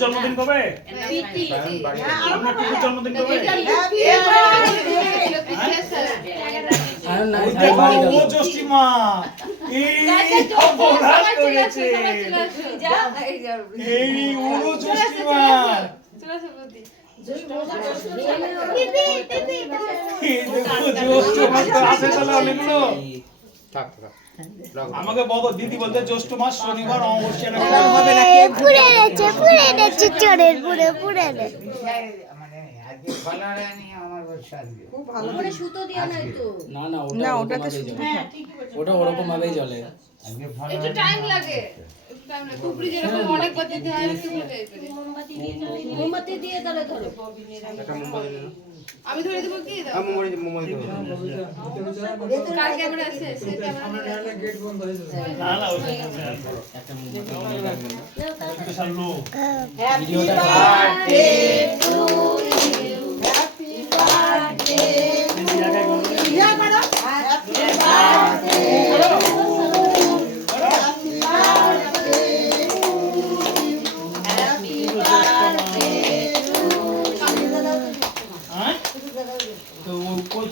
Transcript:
জন্মদিন কবে? জন্মদিন কবে? জষ্টিমা আমাকে বলো দিদি বলতে জ্যৈষ্ঠ মাস শনিবার অমাবস্যা না ওটাতে ওটা ওরকম ভাবেই জ্বলে একটু টাইম লাগে কুপড়ি যেরকম অনেক বার দিতে হয় মোমবাতি দিয়ে তাহলে ধরো আমি ধরে দেব কি দাও মোমবাতি কার ক্যামেরা আছে সে ক্যামেরা গেট বন্ধ হয়েছে না না ওটা একটা মোমবাতি চালু happy birthday to you happy birthday ইয়া করো হ্যাপি বার্থডে তো কোন